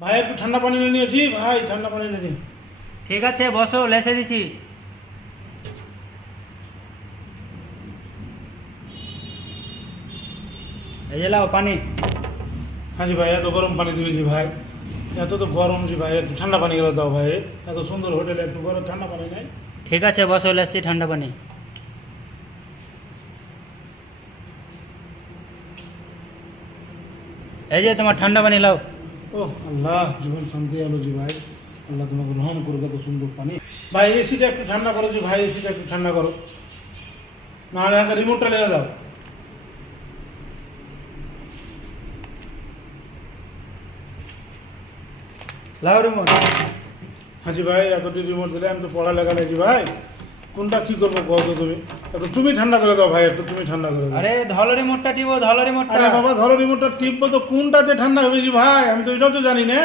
ভাই একটু ঠান্ডা পানি নিয়ে নিয়েছি, ভাই ঠান্ডা পানি নিয়ে। ঠিক আছে বসো, লেসে দিছি। এই যে লাও পানি। হ্যাঁ জি ভাই, এত গরম পানি দিবি জি ভাই, এত তো গরম জি ভাই, একটু ঠান্ডা পানি করে দাও ভাই। এত সুন্দর হোটেলে একটু গরম ঠান্ডা পানি নেই? ঠিক আছে বসো, লেসছি ঠান্ডা পানি। এই যে তোমার ঠান্ডা পানি লাও। ও আল্লাহ, জীবন শান্তি আলো জি ভাই, আল্লাহ তোমাকে রহম করুক, এত সুন্দর পানি। ভাই এসিটা একটু ঠান্ডা করো জি ভাই, এসিটা একটু ঠান্ডা করো, নাহলে আগে রিমোটটা নিয়ে দাও। লাও রিমোট। হ্যাঁ জি ভাই, এতটি রিমোট দিলে আমি তো পড়ালেখা নেই জি ভাই, কোনটা কি করবো কত তুমি? একটু তুমি ঠান্ডা করে দাও ভাই, একটু তুমি ঠান্ডা করে দাও। আরে ধলো রিমোটটা টিপো, ধলো রিমোটটা। আরে বাবা ধরো রিমোটটা টিপবো তো কোনটাতে ঠান্ডা হবে জি ভাই, আমি তো এটাও তো জানি না।